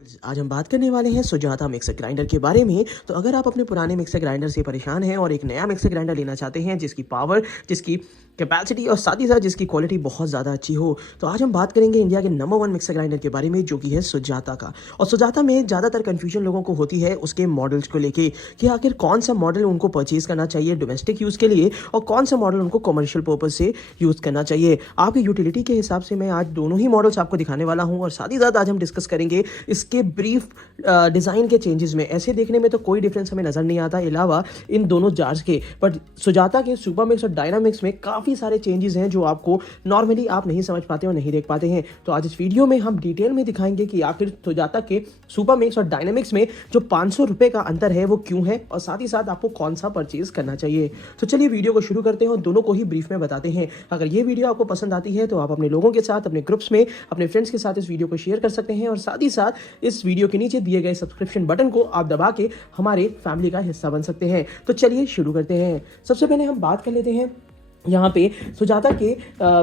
आज हम बात करने वाले हैं सुजाता मिक्सर ग्राइंडर के बारे में। तो अगर आप अपने पुराने मिक्सर ग्राइंडर से परेशान हैं और एक नया मिक्सर ग्राइंडर लेना चाहते हैं जिसकी पावर, जिसकी कैपेसिटी और साथ ही साथ जिसकी क्वालिटी बहुत ज़्यादा अच्छी हो, तो आज हम बात करेंगे इंडिया के नंबर 1 मिक्सर ग्राइंडर के बारे में, जो कि है सुजाता का। और सुजाता में ज़्यादातर कन्फ्यूजन लोगों को होती है उसके मॉडल्स को लेके कि आखिर कौन सा मॉडल उनको परचेज करना चाहिए डोमेस्टिक यूज़ के लिए और कौन सा मॉडल उनको कमर्शियल पर्पज़ से यूज़ करना चाहिए। आपकी यूटिलिटी के हिसाब से मैं आज दोनों ही मॉडल्स आपको दिखाने वाला हूँ और साथ ही साथ आज हम डिस्कस करेंगे इसके ब्रीफ डिज़ाइन के चेंजेस में। ऐसे देखने में तो कोई डिफरेंस हमें नज़र नहीं आता अलावा इन दोनों जार्स के, बट सुजाता के सुपर मिक्स और डायनामिक्स में काफ़ी सारे चेंजेस हैं जो आपको नॉर्मली आप नहीं समझ पाते और नहीं देख पाते हैं। तो आज इस वीडियो में हम डिटेल में दिखाएंगे कि आखिर सुजाता के सुपर मिक्स और डायनामिक्स में जो 500 रुपये का अंतर है वो क्यों है और साथ ही साथ आपको कौन सा परचेज करना चाहिए। तो चलिए वीडियो को शुरू करते हैं और दोनों को ही ब्रीफ में बताते हैं। अगर ये वीडियो आपको पसंद आती है तो आप अपने लोगों के साथ, अपने ग्रुप्स में, अपने फ्रेंड्स के साथ इस वीडियो को शेयर कर सकते हैं और साथ ही साथ इस वीडियो के नीचे दिए गए सब्सक्रिप्शन बटन को आप दबा के हमारे फैमिली का हिस्सा बन सकते हैं। तो चलिए शुरू करते हैं। सबसे पहले हम बात कर लेते हैं यहाँ पे सुजाता के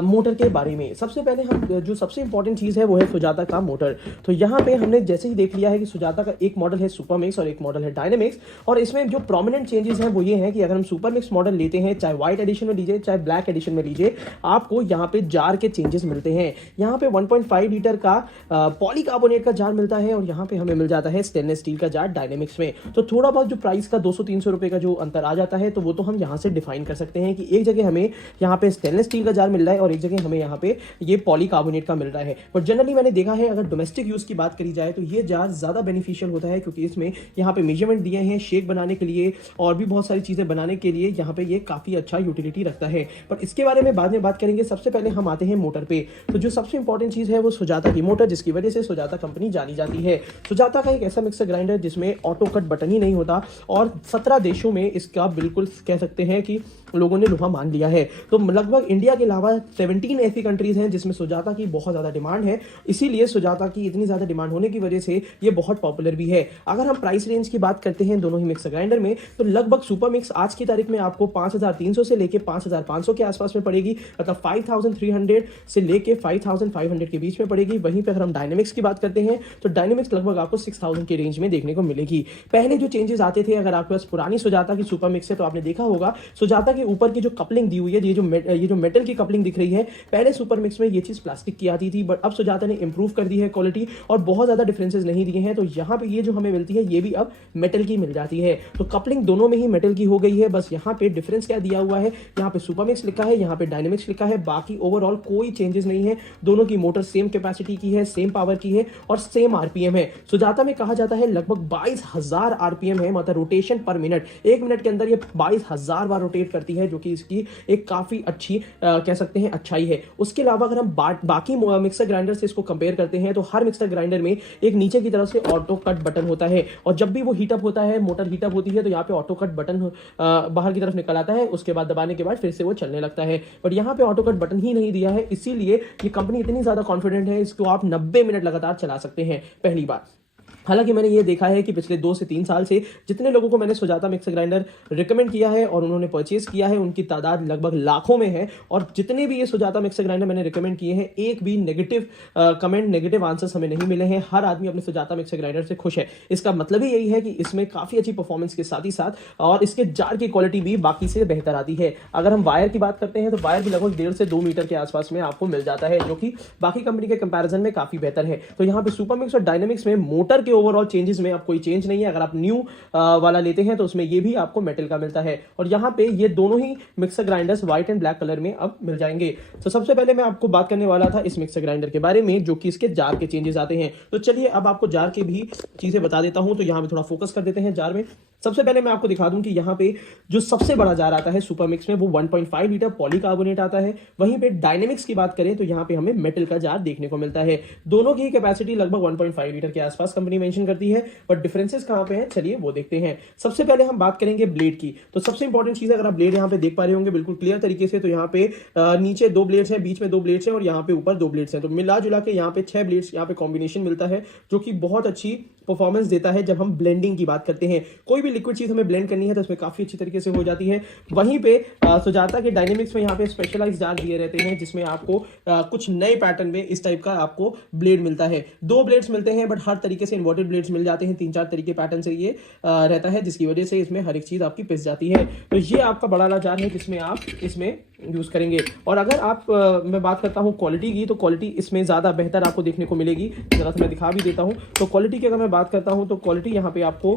मोटर के बारे में। सबसे पहले हम जो सबसे इंपॉर्टेंट चीज़ है वो है सुजाता का मोटर। तो यहाँ पे हमने जैसे ही देख लिया है कि सुजाता का एक मॉडल है सुपर मिक्स और एक मॉडल है डायनामिक्स, और इसमें जो प्रोमिनेंट चेंजेस हैं वो ये हैं कि अगर हम सुपर मिक्स मॉडल लेते हैं, चाहे व्हाइट एडिशन में लीजिए चाहे ब्लैक एडिशन में लीजिए, आपको यहाँ पे जार के चेंजेस मिलते हैं। यहाँ पे 1.5 लीटर का पॉलीकार्बोनेट का जार मिलता है और यहाँ पे हमें मिल जाता है स्टेनलेस स्टील का जार डायनामिक्स में। तो थोड़ा बहुत जो प्राइस का 200-300 रुपये का जो अंतर आ जाता है तो वो तो हम यहाँ से डिफाइन कर सकते हैं कि एक जगह हमें यहाँ पे स्टेनलेस स्टील का जार मिल रहा है और एक जगह हमें यहाँ पे ये पॉलीकार्बोनेट का मिल रहा है। बट जनरली मैंने देखा है अगर डोमेस्टिक यूज की बात करी जाए तो ये जार ज्यादा बेनिफिशियल होता है क्योंकि इसमें यहाँ पे मेजरमेंट दिए हैं शेक बनाने के लिए और भी बहुत सारी चीजें बनाने के लिए। यहाँ पे ये काफी अच्छा यूटिलिटी रखता है, पर इसके बारे में बाद में बात करेंगे। सबसे पहले हम आते हैं मोटर पे। तो जो सबसे इंपॉर्टेंट चीज है वो सुजाता की मोटर, जिसकी वजह से सुजाता कंपनी जानी जाती है। सुजाता का एक ऐसा मिक्सर ग्राइंडर जिसमें ऑटो कट बटन ही नहीं होता और 17 देशों में इसका बिल्कुल कह सकते हैं कि लोगों ने लोहा मान लिया है। तो लगभग इंडिया के अलावा 17 ऐसी कंट्रीज हैं जिसमें सुजाता की बहुत ज्यादा डिमांड है। इसीलिए सुजाता की इतनी ज्यादा डिमांड होने की वजह से ये बहुत पॉपुलर भी है। अगर हम प्राइस रेंज की बात करते हैं दोनों ही मिक्सर ग्राइंडर में, तो लगभग सुपर मिक्स आज की तारीख में आपको 5300 से लेके 5500 के आसपास में पड़ेगी, मतलब 5300 से लेके 5500 के बीच में पड़ेगी। वहीं पर अगर हम डायनेमिक्स की बात करते हैं तो डायनेमिक्स लगभग आपको 6000 के रेंज में देखने को मिलेगी। पहले जो चेंजेस आते थे, अगर आपके पास पुरानी सुजाता की सुपर मिक्स है तो आपने देखा होगा सुजाता के ऊपर की जो कपलिंग दी हुई है, ये जो मेटल की कपलिंग दिख रही है, पहले सुपर मिक्स में ये चीज प्लास्टिक की आती थी, बट अब सुजाता ने इंप्रूव कर दी है क्वालिटी और बहुत ज्यादा डिफरेंसेस नहीं दिए हैं। तो यहाँ पे ये जो हमें मिलती है ये भी अब मेटल की मिल जाती है। तो कपलिंग दोनों में ही मेटल की हो गई है। बस यहाँ पे डिफरेंस क्या दिया हुआ है, यहाँ पे सुपर मिक्स लिखा है, यहाँ पे डायनेमिक्स लिखा है, बाकी ओवरऑल कोई चेंजेस नहीं है। दोनों की मोटर सेम कैपेसिटी की है, सेम पावर की है और सेम आरपीएम है। सुजाता में कहा जाता है लगभग 22,000 आरपीएम है, मतलब रोटेशन पर मिनट। एक मिनट के अंदर ये 22,000 बार रोटेट करती है, जो कि इसकी एक काफी अच्छी कह सकते हैं अच्छाई है। उसके अलावा अगर हम बाकी मिक्सर ग्राइंडर से इसको कंपेयर करते हैं तो हर मिक्सर ग्राइंडर में एक नीचे की तरफ से ऑटो कट बटन होता है और जब भी वो हीटअप होता है, मोटर हीटअप होती है, तो यहाँ पे ऑटो कट बटन बाहर की तरफ निकल आता है। उसके बाद दबाने के बाद फिर से वो चलने लगता है, बट यहाँ पे ऑटो कट बटन ही नहीं दिया है। इसीलिए ये कंपनी इतनी ज्यादा कॉन्फिडेंट है, इसको आप 90 मिनट लगातार चला सकते हैं पहली बार। हालांकि मैंने ये देखा है कि पिछले 2 से 3 साल से जितने लोगों को मैंने सुजाता मिक्सर ग्राइंडर रिकमेंड किया है और उन्होंने परचेज किया है, उनकी तादाद लगभग लाखों में है। और जितने भी ये सुजाता मिक्सर ग्राइंडर मैंने रिकमेंड किए हैं, एक भी नेगेटिव कमेंट, नेगेटिव आंसर्स हमें नहीं मिले हैं। हर आदमी अपने सुजाता मिक्सर ग्राइंडर से खुश है। इसका मतलब ही यही है कि इसमें काफी अच्छी परफॉर्मेंस के साथ ही साथ और इसके जार की क्वालिटी भी बाकी से बेहतर आती है। अगर हम वायर की बात करते हैं तो वायर भी लगभग 1.5 से 2 मीटर के आसपास में आपको मिल जाता है, जो कि बाकी कंपनी के कंपैरिजन में काफी बेहतर है। तो यहाँ पे सुपर मिक्स और डायनेमिक्स में मोटर के ओवरऑल चेंजेस में कोई चेंज नहीं है। अगर आप न्यू वाला लेते हैं तो उसमें ये भी आपको मेटल का मिलता है और यहाँ पे ये दोनों ही mixer grinders white and black colour में अब मिल जाएंगे। तो सबसे पहले मैं आपको बात करने वाला था इस मिक्सर ग्राइंडर के बारे में, जो कि इसके जार के चेंजेस आते हैं। तो चलिए अब आपको जार के भी चीजें बता देता हूं। तो यहाँ पे थोड़ा फोकस कर देते हैं जार में। सबसे पहले मैं आपको दिखा दूं कि यहाँ पे जो सबसे बड़ा जार आता है सुपर मिक्स में वो 1.5 लीटर पॉलीकार्बोनेट आता है। वहीं पे डायनेमिक्स की बात करें तो यहाँ पे हमें मेटल का जार देखने को मिलता है। दोनों की कैपेसिटी लगभग 1.5 लीटर के आसपास कंपनी मेंशन करती है, बट डिफरेंसेस कहां पे हैं चलिए वो देखते हैं। सबसे पहले हम बात करेंगे ब्लेड की। तो सबसे इंपॉर्टेंट चीज है, अगर आप ब्लेड यहाँ पे देख पा रहे होंगे बिल्कुल क्लियर तरीके से, तो यहाँ पे नीचे 2 ब्लेड्स हैं, बीच में 2 ब्लेड्स हैं और यहाँ पे ऊपर 2 ब्लेड्स हैं। तो मिला जुला के यहाँ पे 6 ब्लेड्स यहाँ पे कॉम्बिनेशन मिलता है, जो कि बहुत अच्छी परफॉर्मेंस देता है जब हम ब्लेंडिंग की बात करते हैं। कोई भी लिक्विड चीज हमें ब्लेंड करनी है तो उसमें काफी अच्छी तरीके से हो जाती है। वहीं पे सुजाता के डायनेमिक्स में यहाँ पे स्पेशलाइज्ड जार दिए रहते हैं जिसमें आपको कुछ नए पैटर्न में इस टाइप का आपको ब्लेड मिलता है। 2 ब्लेड्स मिलते हैं बट हर तरीके से इन्वर्टेड ब्लेड्स मिल जाते हैं। 3-4 तरीके पैटर्न से ये रहता है जिसकी वजह से इसमें हर एक चीज आपकी पिस जाती है। तो ये आपका बड़ा वाला जार है जिसमें आप इसमें यूज करेंगे। और अगर आप मैं बात करता हूं क्वालिटी की, तो क्वालिटी इसमें ज्यादा बेहतर आपको देखने को मिलेगी। जरा सा मैं दिखा भी देता हूं। तो क्वालिटी की अगर मैं बात करता हूं तो क्वालिटी यहाँ पे आपको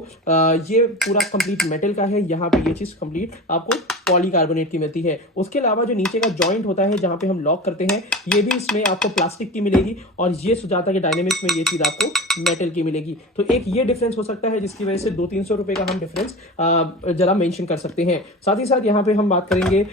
ये पूरा कंप्लीट मेटल का है। यहाँ पे ये चीज कंप्लीट आपको पॉलीकार्बोनेट की मिलती है। उसके अलावा जो नीचे का जॉइंट होता है जहां पे हम लॉक करते हैं, ये भी इसमें आपको प्लास्टिक की मिलेगी और ये सुजाता के डायनेमिक्स में ये चीज आपको मेटल की मिलेगी। तो एक ये डिफरेंस हो सकता है जिसकी वजह से 200-300 रुपए का हम डिफरेंस जरा मेंशन कर सकते हैं। साथ ही साथ यहाँ पे हम बात करेंगे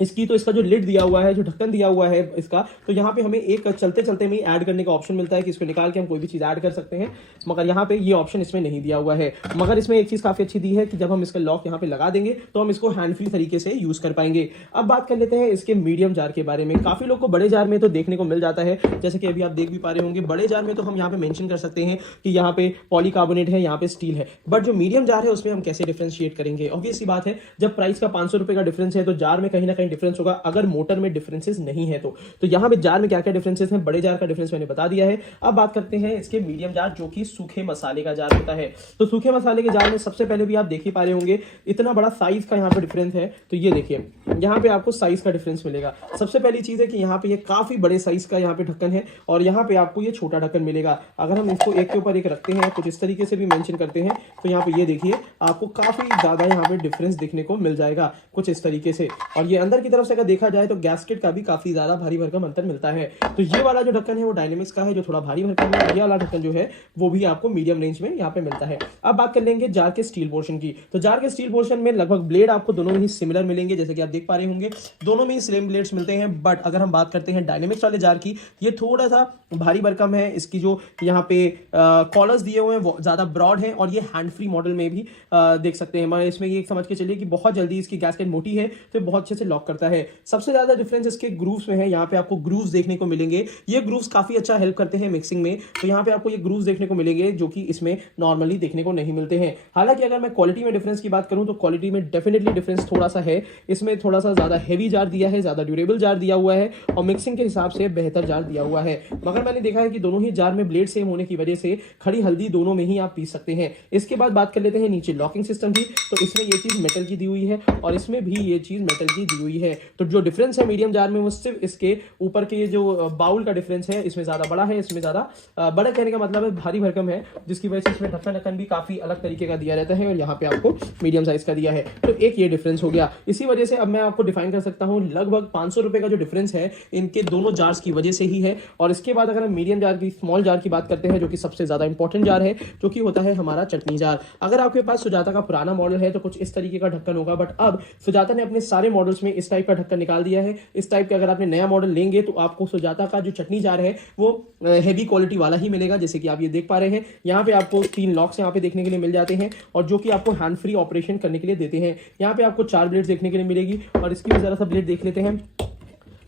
इसकी, तो इसका जो लिड दिया हुआ है, जो ढक्कन दिया हुआ है इसका, तो यहाँ पे हमें एक चलते चलते में ऐड करने का ऑप्शन मिलता है कि इसको निकाल के हम कोई भी चीज ऐड कर सकते हैं, मगर यहाँ पे ये ऑप्शन इसमें नहीं दिया हुआ है। मगर इसमें एक चीज काफी अच्छी दी है कि जब हम इसका लॉक यहाँ पे लगा देंगे तो हम इसको हैंड फ्री तरीके से यूज कर पाएंगे। अब बात कर लेते हैं इसके मीडियम जार के बारे में। काफी लोग को बड़े जार में तो देखने को मिल जाता है, जैसे कि अभी आप देख भी पा रहे होंगे। बड़े जार में तो हम यहाँ पे मेंशन कर सकते हैं कि यहाँ पे पॉलीकार्बोनेट है, यहाँ पे स्टील है, बट जो मीडियम जार है उसमें हम कैसे डिफरेंशिएट करेंगे। ऑब्वियस सी बात है, जब प्राइस का 500 रुपए का डिफरेंस है तो जार में कहीं ना कहीं डिफरेंस होगा अगर मोटर में डिफरेंसेस नहीं है तो यहाँ पे जार में क्या क्या डिफरेंसेस हैं। बड़े जार का डिफरेंस मैंने बता दिया है। अब बात करते हैं इसके मीडियम जार, जो कि सूखे मसाले का जार होता है। तो सूखे मसाले के जार में सबसे पहले भी आप देख ही पा रहे होंगे इतना बड़ा साइज का यहाँ पे डिफरेंस है। तो ये देखिए यहाँ पे आपको साइज का डिफरेंस मिलेगा। सबसे पहली चीज है कि यहाँ पे ये काफी बड़े साइज का यहाँ पे ढक्कन है और यहाँ पे आपको ये छोटा ढक्कन मिलेगा। अगर हम इसको एक के ऊपर एक रखते हैं, कुछ इस तरीके से भी मेंशन करते हैं, तो यहाँ पे ये देखिए आपको काफी ज्यादा यहाँ पे डिफरेंस देखने को मिल जाएगा कुछ इस तरीके से। और ये अंदर की तरफ से अगर देखा जाए तो गैस्केट का भी काफी ज्यादा भारी भरकम अंतर मिलता है। तो ये वाला जो ढक्कन है वो डायनेमिक्स का है जो थोड़ा भारी भरकम है। ये वाला ढक्कन जो है वो भी आपको मीडियम रेंज में यहाँ पे मिलता है। अब बात कर लेंगे जार के स्टील पोर्शन की। तो जार के स्टील पोर्शन में लगभग ब्लेड आपको दोनों में ही सिमिलर मिलेंगे, जैसे कि आप देख पा रहे होंगे दोनों में ही सेम ब्लेड्स मिलते हैं। बट अगर हम बात करते हैं डायनेमिक्स वाले जार की, ये थोड़ा सा भारी भरकम है। इसकी जो यहाँ पे कॉलर्स दिए हुए हैं वो ज्यादा ब्रॉड है और ये हैंड फ्री मॉडल में भी देख सकते हैं। मैं इसमें ये समझ के चलिए कि बहुत जल्दी इसकी गैस्केट मोटी है तो बहुत अच्छे से लॉक करता है। सबसे ज्यादा डिफरेंस इसके ग्रूव्स में है। यहाँ पे आपको ग्रूव्स देखने को मिलेंगे। ये ग्रूव्स काफी अच्छा हेल्प करते हैं मिक्सिंग में। तो यहाँ पे आपको ये ग्रूव्स देखने को मिलेंगे जो कि इसमें नॉर्मली देखने को नहीं मिलते हैं। हालांकि अगर मैं क्वालिटी में डिफरेंस की बात करूं तो क्वालिटी में डेफिनेटली डिफरेंस थोड़ा सा है। इसमें थोड़ा सा ज्यादा हैवी जार दिया है, ज्यादा ड्यूरेबल जार दिया हुआ है और मिक्सिंग के हिसाब से बेहतर जार दिया हुआ है। मगर मैंने देखा है कि दोनों ही जार में ब्लेड सेम होने की वजह से खड़ी हल्दी दोनों में ही आप पीस सकते हैं। इसके बाद बात कर लेते हैं नीचे लॉकिंग सिस्टम की। तो इसमें ये चीज मेटल की दी हुई है और इसमें भी ये चीज मेटल की दी हुई है। तो जो डिफरेंस है मीडियम जार में वो सिर्फ इसके ऊपर के ये जो बाउल का डिफरेंस है, इसमें ज्यादा बड़ा है, इसमें ज्यादा बड़ा कहने का मतलब है भारी भरकम है, जिसकी वजह से इसमें ढक्कन भी काफी अलग तरीके का दिया रहता है और यहाँ पे आपको मीडियम साइज का दिया है। तो एक ये डिफरेंस हो गया। इसी वजह से अब मैं आपको डिफाइन कर सकता हूँ लगभग 500 रुपए का जो डिफरेंस है इनके दोनों जार्स की वजह से ही है। और इसके बाद अगर हम मीडियम जार की स्मॉल जार की बात करते हैं जो कि सबसे ज्यादा इंपॉर्टेंट जार है, जो कि होता है हमारा चटनी जार। अगर आपके पास सुजाता का पुराना मॉडल है तो कुछ इस तरीके का ढक्कन होगा, बट अब सुजाता ने अपने सारे मॉडल्स में इस टाइप का ढक्कन निकाल दिया है। इस टाइप का अगर आपने नया मॉडल लेंगे तो आपको सुजाता का जो चटनी जार है वो हेवी क्वालिटी वाला ही मिलेगा। जैसे कि आप ये देख पा रहे हैं यहाँ पे आपको 3 लॉक्स यहाँ पे देखने के लिए मिल जाते हैं और जो कि आपको हैंड फ्री ऑपरेशन करने के लिए देते हैं। यहाँ पे आपको 4 ब्लेड्स देखने के लिए मिलेगी और इसकी भी जरा सा ब्लेड देख लेते हैं।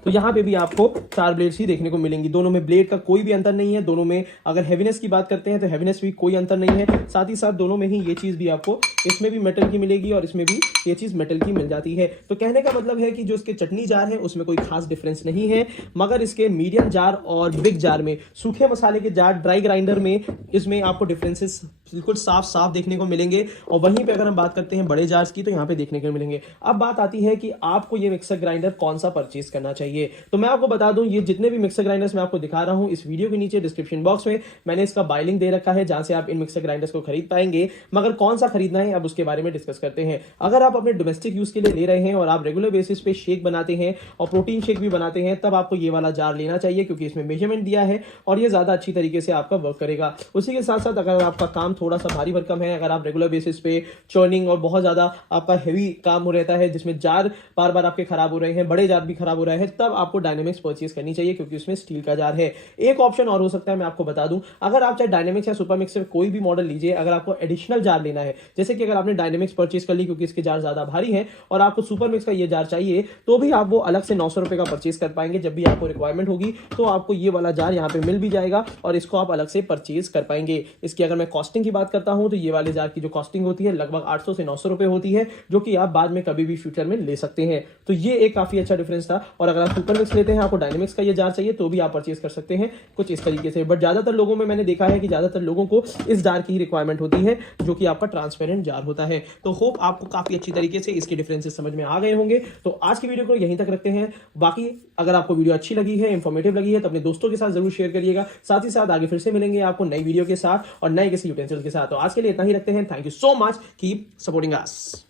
तो यहाँ पे भी आपको 4 ब्लेड्स ही देखने को मिलेंगी। दोनों में ब्लेड का कोई भी अंतर नहीं है। दोनों में अगर हैवीनेस की बात करते हैं तो हैवीनेस भी कोई अंतर नहीं है। साथ ही साथ दोनों में ही ये चीज भी आपको इसमें भी मेटल की मिलेगी और इसमें भी ये चीज मेटल की मिल जाती है। तो कहने का मतलब है कि जो इसके चटनी जार है उसमें कोई खास डिफरेंस नहीं है, मगर इसके मीडियम जार और बिग जार में, सूखे मसाले के जार, ड्राई ग्राइंडर में, इसमें आपको डिफरेंसेस बिल्कुल साफ साफ देखने को मिलेंगे। और वहीं पे अगर हम बात करते हैं बड़े जार्स की तो यहाँ पे देखने को मिलेंगे। अब बात आती है कि आपको ये मिक्सर ग्राइंडर कौन सा परचेज करना चाहिए। तो मैं आपको बता दूं ये जितने भी मिक्सर ग्राइंडर्स मैं आपको दिखा रहा हूं इस वीडियो के नीचे डिस्क्रिप्शन बॉक्स में मैंने इसका बाय लिंक दे रखा है जहां से आप इन मिक्सर ग्राइंडर्स को खरीद पाएंगे। मगर कौन सा खरीदना है अब उसके बारे में डिस्कस करते हैं। अगर आप अपने डोमेस्टिक यूज के लिए ले रहे हैं और आप रेगुलर बेसिस पे शेक बनाते हैं और प्रोटीन शेक भी बनाते हैं तब आपको ये वाला जार लेना चाहिए, क्योंकि इसमें मेजरमेंट दिया है और ये ज्यादा अच्छी तरीके से आपका वर्क करेगा। उसी के साथ साथ अगर आपका काम थोड़ा सा भारी भरकम है, अगर आप रेगुलर बेसिस पे चर्निंग और बहुत ज्यादा आपका हेवी काम हो रहता है जिसमें जार बार बार आपके खराब हो रहे हैं, बड़े जार भी खराब हो रहे हैं, तब आपको डायनेमिक्स परचेज करनी चाहिए, क्योंकि उसमें स्टील का जार है। एक ऑप्शन और हो सकता है, मैं आपको बता दूं, अगर आप चाहे डायनेमिक्स या सुपरमिक्स से कोई भी मॉडल लीजिए, अगर आपको एडिशनल जार लेना है, जैसे कि अगर आपने डायनेमिक्स परचेज कर ली क्योंकि इसके जार ज्यादा भारी हैं और आपको सुपरमिक्स का ये जार चाहिए, तो भी आप वो अलग से 900 रुपए का परचेज कर पाएंगे। जब भी आपको रिक्वायरमेंट होगी तो आपको ये वाला जार यहाँ पे मिल भी जाएगा और इसको आप अलग से परचेज कर पाएंगे। इसकी अगर मैं कॉस्टिंग की बात करता हूं तो ये वाले जार की जो कॉस्टिंग होती है लगभग 800 से 900 रुपए होती है, जो कि आप बाद में कभी भी फ्यूचर में ले सकते हैं। तो ये एक काफी अच्छा डिफरेंस था। और अगर आप सुपरमिक्स लेते हैं, आपको डायनेमिक्स का ये जार चाहिए, तो भी आप परचेज कर सकते हैं कुछ इस तरीके से। बट ज्यादातर लोगों में मैंने देखा है कि ज्यादातर लोगों को इस जार की रिक्वायरमेंट होती है, जो कि आपका ट्रांसपेरेंट जार होता है। तो होप आपको काफी अच्छी तरीके से इसके डिफरेंसेस समझ में आ गए होंगे। तो आज की वीडियो को यहीं तक रखते हैं। बाकी अगर आपको वीडियो अच्छी लगी है, इंफॉर्मेटिव लगी है, तो अपने दोस्तों के साथ जरूर शेयर करिएगा। साथ ही साथ आगे फिर से मिलेंगे आपको नई वीडियो के साथ और नए किसी यूटेंसिल के साथ। तो आज के लिए इतना ही रखते हैं। Thank you so much, keep supporting us.